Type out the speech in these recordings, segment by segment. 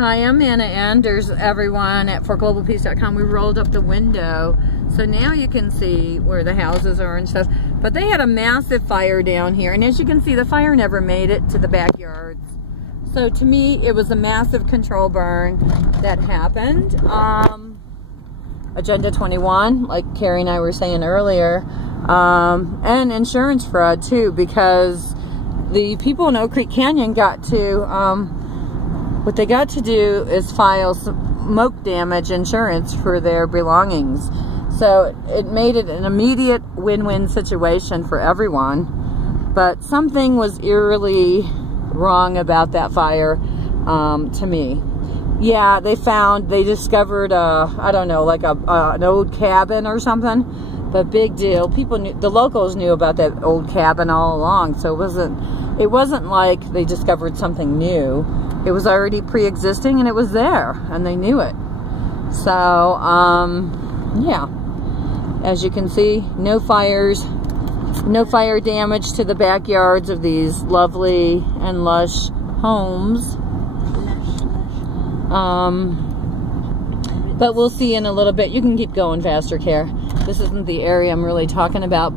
Hi, I'm Anna Anders, everyone at forglobalpeace.com. We rolled up the window, so now you can see where the houses are and stuff. But they had a massive fire down here, and as you can see, the fire never made it to the backyards. So to me, it was a massive control burn that happened. Agenda 21, like Carrie and I were saying earlier, and insurance fraud too, because the people in Oak Creek Canyon got to, what they got to do is file smoke damage insurance for their belongings. So it made it an immediate win-win situation for everyone. But something was eerily wrong about that fire to me. Yeah, they discovered, I don't know, like an old cabin or something. But big deal. People knew, the locals knew about that old cabin all along. So it wasn't like they discovered something new. It was already pre-existing and it was there and they knew it. So, yeah. As you can see, no fires, no fire damage to the backyards of these lovely and lush homes. But we'll see in a little bit. You can keep going faster, Care. This isn't the area I'm really talking about.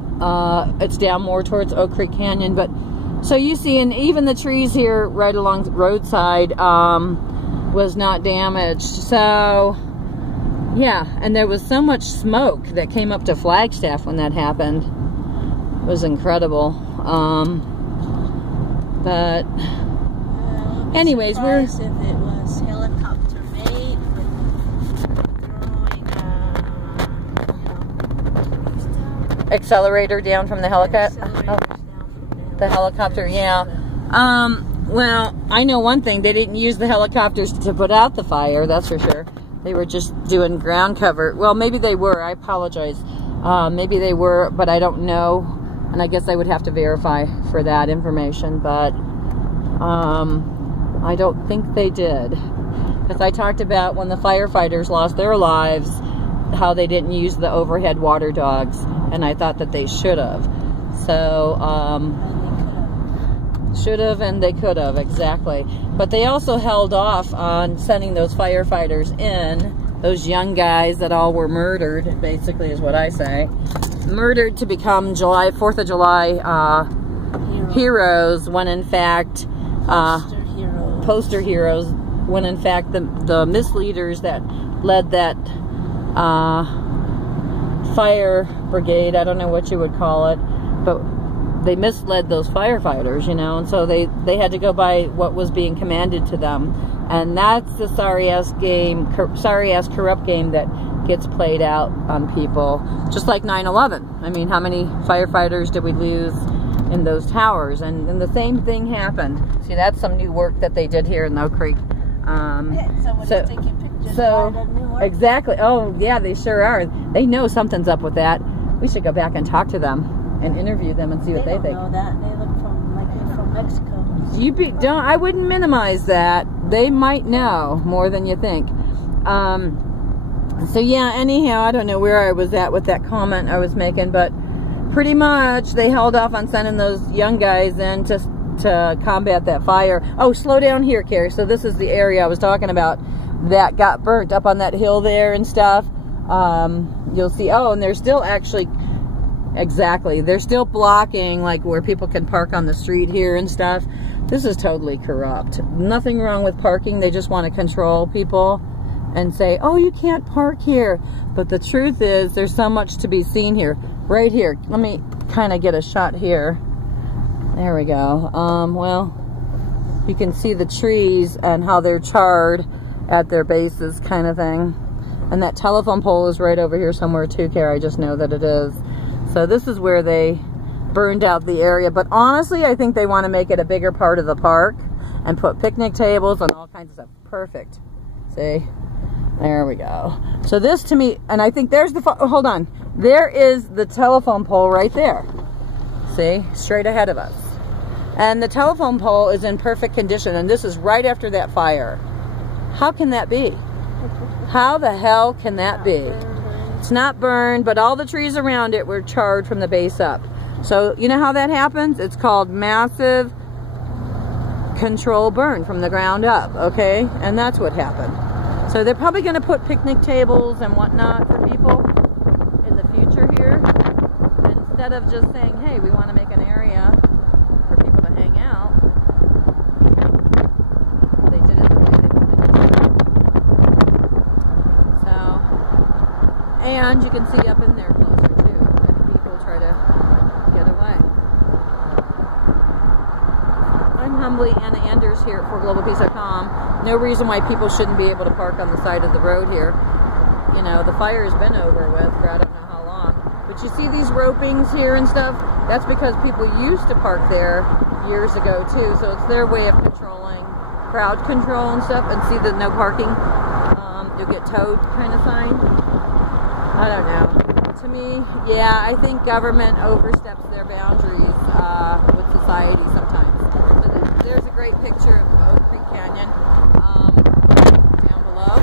It's down more towards Oak Creek Canyon, but so you see, and even the trees here right along the roadside was not damaged. So yeah, and there was so much smoke that came up to Flagstaff when that happened. It was incredible. But anyways, we're if it was helicopter made with throwing accelerator down from the helicopter. The helicopter, yeah. Well, I know one thing. They didn't use the helicopters to put out the fire, that's for sure. They were just doing ground cover. Well, maybe they were. I apologize. Maybe they were, but I don't know. And I guess I would have to verify for that information. But I don't think they did. Because I talked about when the firefighters lost their lives, how they didn't use the overhead water dogs. And I thought that they should have. So, should have and they could have, exactly. But they also held off on sending those firefighters in, those young guys that all were murdered, basically is what I say. Murdered to become 4th of July heroes, when in fact, poster heroes, when in fact the misleaders that led that fire brigade, I don't know what you would call it, but they misled those firefighters, you know, and so they had to go by what was being commanded to them. And that's the sorry-ass corrupt game that gets played out on people. Just like 9/11. I mean, how many firefighters did we lose in those towers? And the same thing happened. See, that's some new work that they did here in Oak Creek. Exactly. Oh, yeah, they sure are. They know something's up with that. We should go back and talk to them and interview them and see what they think. They don't know that. They look from Mexico. I wouldn't minimize that. They might know more than you think. So yeah, anyhow, I don't know where I was at with that comment I was making, but pretty much they held off on sending those young guys in to combat that fire. Oh, slow down here, Carrie. So this is the area I was talking about that got burnt up on that hill there and stuff. You'll see, oh, and they're still actually, exactly, they're still blocking like where people can park on the street here and stuff. This is totally corrupt. Nothing wrong with parking. They just want to control people and say, oh, you can't park here. But the truth is, there's so much to be seen here. Right here. Let me kind of get a shot here. There we go. Well, you can see the trees and how they're charred at their bases, kind of thing. And that telephone pole is right over here somewhere too, Cara. I just know that it is. So this is where they burned out the area. But honestly, I think they want to make it a bigger part of the park and put picnic tables and all kinds of stuff. Perfect. See? There we go. So this to me, and I think there's the, hold on. There is the telephone pole right there. See? Straight ahead of us. And the telephone pole is in perfect condition. And this is right after that fire. How can that be? How the hell can that be? It's not burned, but all the trees around it were charred from the base up. So, you know how that happens? It's called massive control burn from the ground up, okay? And that's what happened. So they're probably going to put picnic tables and whatnot for people in the future here. Instead of just saying, hey, we want to make an area for people to hang out, they did it the way they wanted to do it. So, and you can see up in there closer too, if people try to get away. I'm humbly Anna Anders here at forglobalpeace.com. No reason why people shouldn't be able to park on the side of the road here. You know, the fire has been over with for I don't know how long. But you see these ropings here and stuff? That's because people used to park there years ago too. So it's their way of controlling crowd control and stuff. And see the no parking, you'll get towed kind of sign. I don't know. To me, yeah, I think government oversteps their boundaries with society sometimes. So there's a great picture of Oak Creek Canyon down below,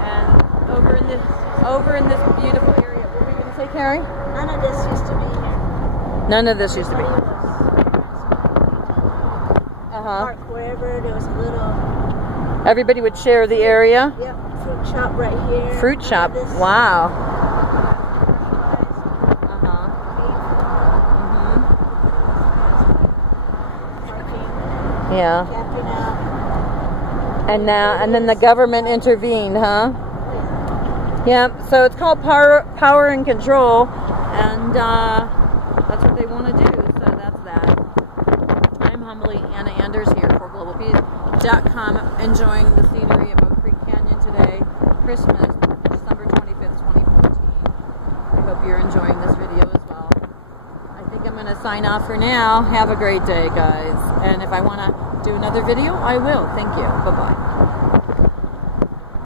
and over in this beautiful area. What were you going to say, Carrie? None of this used to be here. None of this used to be. Park wherever there was a little. Everybody would share the area. Yep, fruit shop right here. Fruit shop. Wow. Yeah. Camping out. And then the government intervened, huh? Yeah. So it's called power and control, and that's what they want to do. So that's that. I'm humbly Anna Anders here for forglobalpeace.com, enjoying the scenery of Oak Creek Canyon today, Christmas, December 25th, 2014. I hope you're enjoying this video as well. I think I'm going to sign off for now. Have a great day, guys. And if I want to do another video, I will. Thank you. Bye-bye.